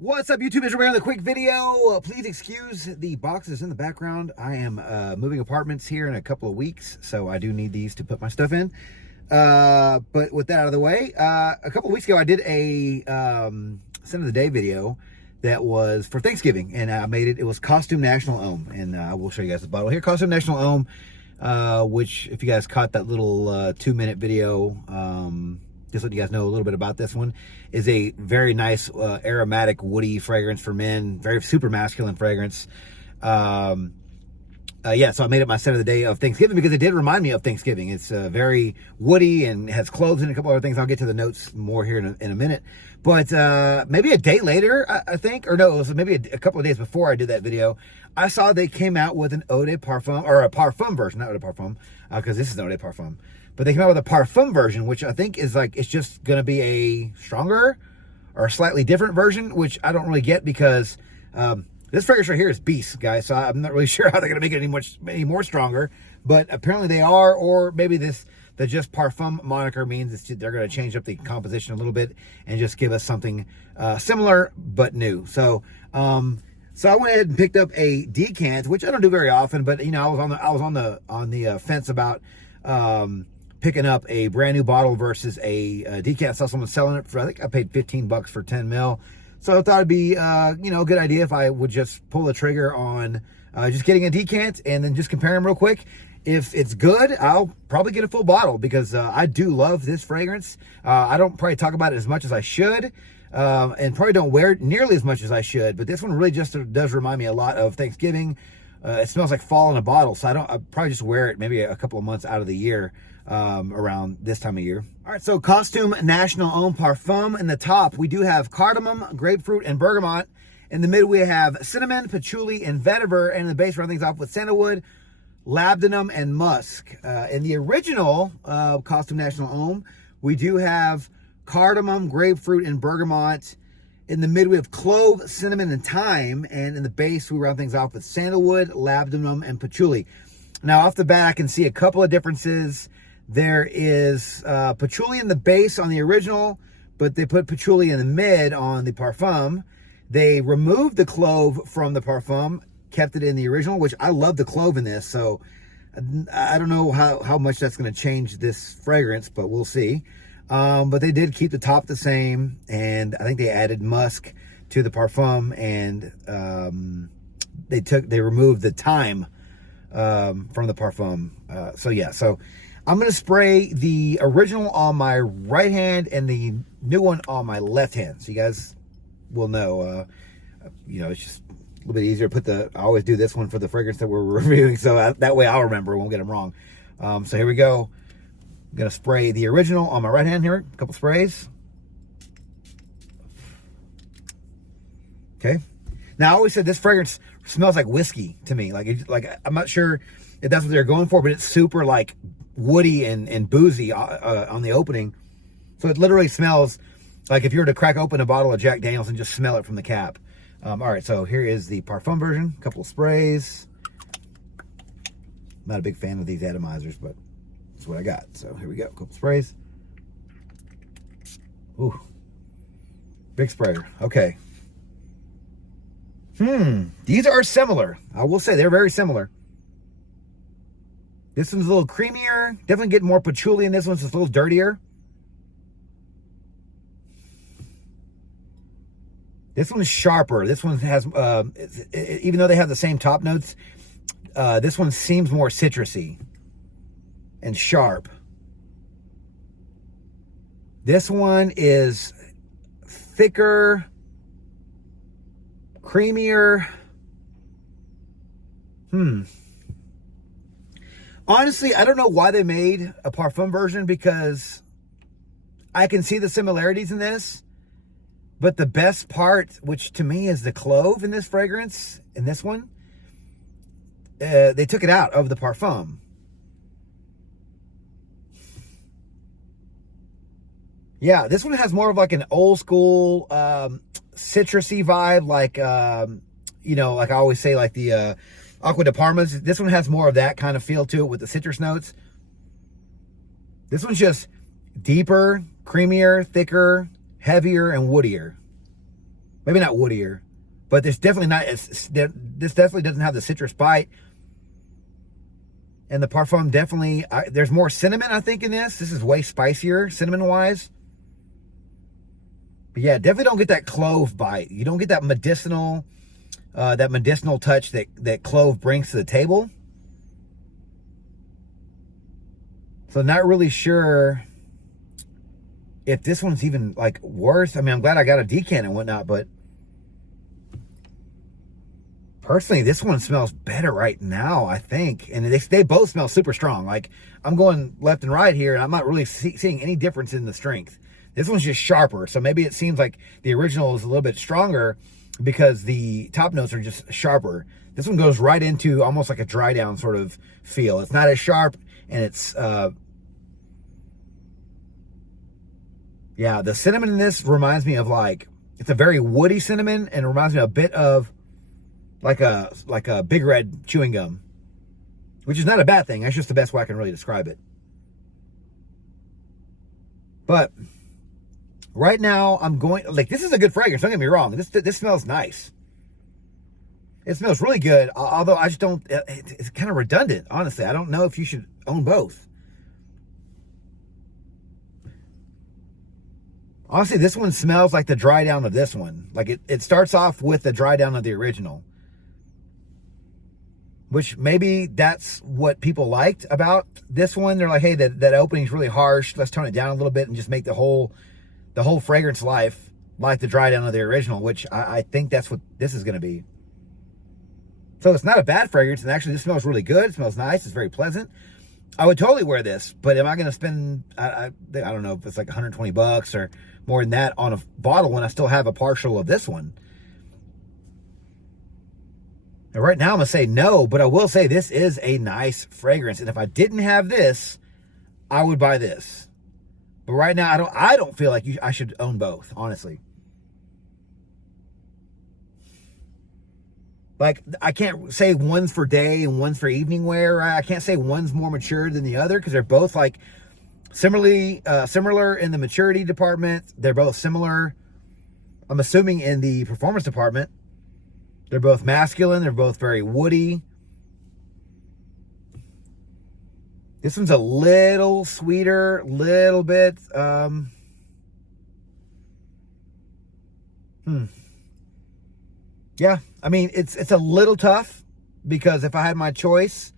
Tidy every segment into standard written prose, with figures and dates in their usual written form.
What's up, YouTube? It's Ray on the quick video. Please excuse the boxes in the background. I am moving apartments here in a couple of weeks, so I do need these to put my stuff in. But with that out of the way, a couple of weeks ago, I did a Scent of the Day video that was for Thanksgiving, and I made it. It was Costume National Homme, and I will show you guys the bottle here. Costume National Homme, which, if you guys caught that little 2-minute video, just letting you guys know a little bit about this one, is a very nice aromatic woody fragrance for men, very super masculine fragrance. Yeah, so I made it my scent of the day of Thanksgiving because it did remind me of Thanksgiving. It's very woody and has cloves and a couple other things. I'll get to the notes more here in a minute. But maybe a day later, I think, or no, it was maybe a couple of days before I did that video, I saw they came out with an Eau de Parfum, or a Parfum version, not Eau de Parfum, because this is an Eau de Parfum. But they came out with a Parfum version, which I think is like, it's just going to be a stronger or a slightly different version, which I don't really get because this fragrance right here is beast, guys. So I'm not really sure how they're going to make it any more stronger. But apparently they are, or maybe the just Parfum moniker means they're going to change up the composition a little bit and just give us something similar but new. So so I went ahead and picked up a decant, which I don't do very often, but you know, I was on the fence about picking up a brand new bottle versus a decant. I saw someone selling it for, I think I paid 15 bucks for 10 mil. So I thought it'd be, you know, a good idea if I would just pull the trigger on just getting a decant and then just compare them real quick. If it's good, I'll probably get a full bottle because I do love this fragrance. I don't probably talk about it as much as I should, and probably don't wear it nearly as much as I should. But this one really just does remind me a lot of Thanksgiving. It smells like fall in a bottle, so I probably just wear it maybe a couple of months out of the year, around this time of year. All right, so Costume National Homme Parfum. In the top, we do have cardamom, grapefruit, and bergamot. In the mid, we have cinnamon, patchouli, and vetiver. And in the base, round things off with sandalwood, labdanum, and musk. In the original Costume National Homme, we do have cardamom, grapefruit, and bergamot. In the mid, we have clove, cinnamon, and thyme. And in the base, we round things off with sandalwood, labdanum, and patchouli. Now, off the bat, I can see a couple of differences. There is patchouli in the base on the original, but they put patchouli in the mid on the Parfum. They removed the clove from the Parfum, kept it in the original, which I love the clove in this. So I don't know how much that's going to change this fragrance, but we'll see. But they did keep the top the same, and I think they added musk to the Parfum, and they removed the thyme from the Parfum. So yeah, so I'm going to spray the original on my right hand and the new one on my left hand. So you guys will know, you know, it's just a little bit easier to put I always do this one for the fragrance that we're reviewing. So that way I'll remember, won't get them wrong. So here we go. I'm going to spray the original on my right hand here. A couple sprays. Okay. Now I always said this fragrance smells like whiskey to me. Like I'm not sure if that's what they're going for, but it's super like woody and boozy on the opening. So it literally smells like if you were to crack open a bottle of Jack Daniels and just smell it from the cap. All right, so here is the Parfum version. A couple of sprays. I'm not a big fan of these atomizers, but that's what I got. So here we go. A couple sprays. Ooh. Big sprayer. Okay. These are similar. I will say they're very similar. This one's a little creamier. Definitely getting more patchouli in this one. It's a little dirtier. This one is sharper. This one has, even though they have the same top notes, this one seems more citrusy and sharp. This one is thicker, creamier. Honestly, I don't know why they made a Parfum version because I can see the similarities in this. But the best part, which to me is the clove in this fragrance, in this one, they took it out of the Parfum. Yeah, this one has more of like an old school citrusy vibe, like, you know, like I always say, like the Acqua di Parma's. This one has more of that kind of feel to it with the citrus notes. This one's just deeper, creamier, thicker, heavier, and woodier. Maybe not woodier, but there's definitely not, this definitely doesn't have the citrus bite. And the Parfum definitely, there's more cinnamon, I think, in this. This is way spicier, cinnamon-wise. But yeah, definitely don't get that clove bite. You don't get that medicinal touch that clove brings to the table. So not really sure if this one's even like worse. I mean, I'm glad I got a decant and whatnot, but personally, this one smells better right now, I think. And they both smell super strong. Like, I'm going left and right here, and I'm not really seeing any difference in the strength. This one's just sharper. So maybe it seems like the original is a little bit stronger because the top notes are just sharper. This one goes right into almost like a dry down sort of feel. It's not as sharp, and it's, yeah, the cinnamon in this reminds me of like, it's a very woody cinnamon, and it reminds me a bit of like a Big Red chewing gum, which is not a bad thing. That's just the best way I can really describe it. But right now I'm going, like, this is a good fragrance. Don't get me wrong. This smells nice. It smells really good. Although I just don't, it's kind of redundant, honestly. I don't know if you should own both. Honestly, this one smells like the dry down of this one. Like it starts off with the dry down of the original, which maybe that's what people liked about this one. They're like, hey, that opening's really harsh. Let's tone it down a little bit and just make the whole fragrance life like the dry down of the original, which I think that's what this is going to be. So it's not a bad fragrance, and actually this smells really good. It smells nice. It's very pleasant. I would totally wear this, but am I going to spend, I don't know if it's like $120 or more than that on a bottle when I still have a partial of this one? And right now I'm going to say no, but I will say this is a nice fragrance. And if I didn't have this, I would buy this. But right now I don't feel like I should own both, honestly. Like, I can't say one's for day and one's for evening wear. Right? I can't say one's more mature than the other because they're both like similar in the maturity department. They're both similar, I'm assuming, in the performance department. They're both masculine. They're both very woody. This one's a little sweeter, little bit. Yeah, I mean, it's a little tough because if I had my choice,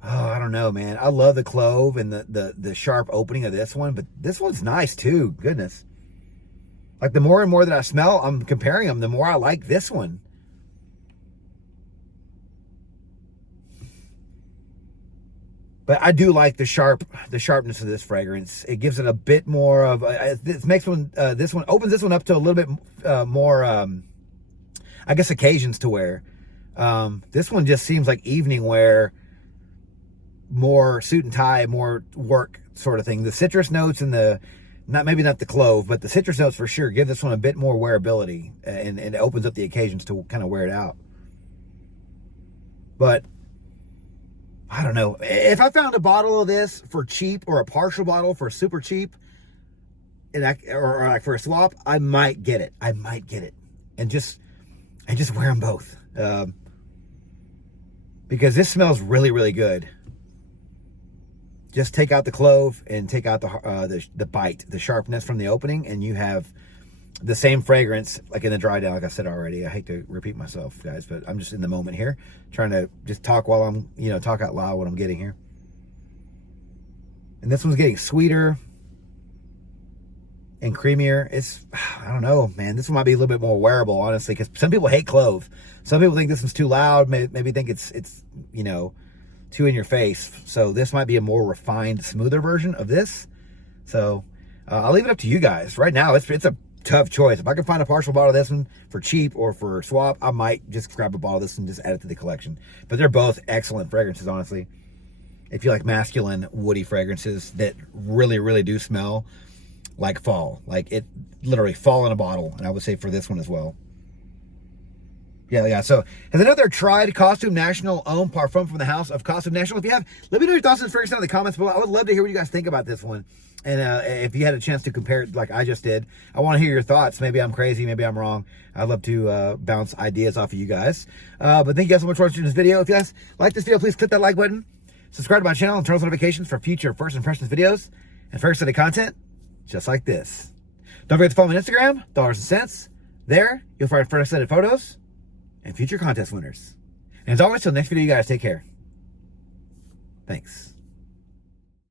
I don't know, man. I love the clove and the sharp opening of this one, but this one's nice too. Goodness. Like, the more and more that I smell, I'm comparing them, the more I like this one. But I do like the sharpness of this fragrance. It gives it a bit more of, this one opens this one up to a little bit more, I guess, occasions to wear. This one just seems like evening wear, more suit and tie, more work sort of thing. The citrus notes and maybe not the clove, but the citrus notes for sure give this one a bit more wearability, and it opens up the occasions to kind of wear it out. But I don't know. If I found a bottle of this for cheap, or a partial bottle for super cheap, or like for a swap, I might get it. And just wear them both. Because this smells really, really good. Just take out the clove and take out the bite, the sharpness from the opening, and you have the same fragrance like in the dry down, like I said already. I hate to repeat myself, guys, but I'm just in the moment here, trying to just talk while I'm, talk out loud what I'm getting here. And this one's getting sweeter and creamier. I don't know, man. This one might be a little bit more wearable, honestly, because some people hate clove. Some people think this one's too loud. Maybe think it's too in your face. So this might be a more refined, smoother version of this. So I'll leave it up to you guys. Right now, it's a tough choice. If I can find a partial bottle of this one for cheap or for swap, I might just grab a bottle of this and just add it to the collection. But they're both excellent fragrances, honestly. If you like masculine, woody fragrances that really, really do smell like fall, like it literally fall in a bottle, and I would say for this one as well. Yeah. So, has another tried Costume National Homme Parfum from the house of Costume National? If you have, let me know your thoughts on this fragrance down in the comments below. I would love to hear what you guys think about this one. And if you had a chance to compare it like I just did, I want to hear your thoughts. Maybe I'm crazy. Maybe I'm wrong. I'd love to bounce ideas off of you guys. But thank you guys so much for watching this video. If you guys like this video, please click that like button. Subscribe to my channel and turn on notifications for future first impressions videos and first set of content just like this. Don't forget to follow me on Instagram, Dollars and Cents. There, you'll find first set of photos and future contest winners. And as always, till next video, you guys take care. Thanks.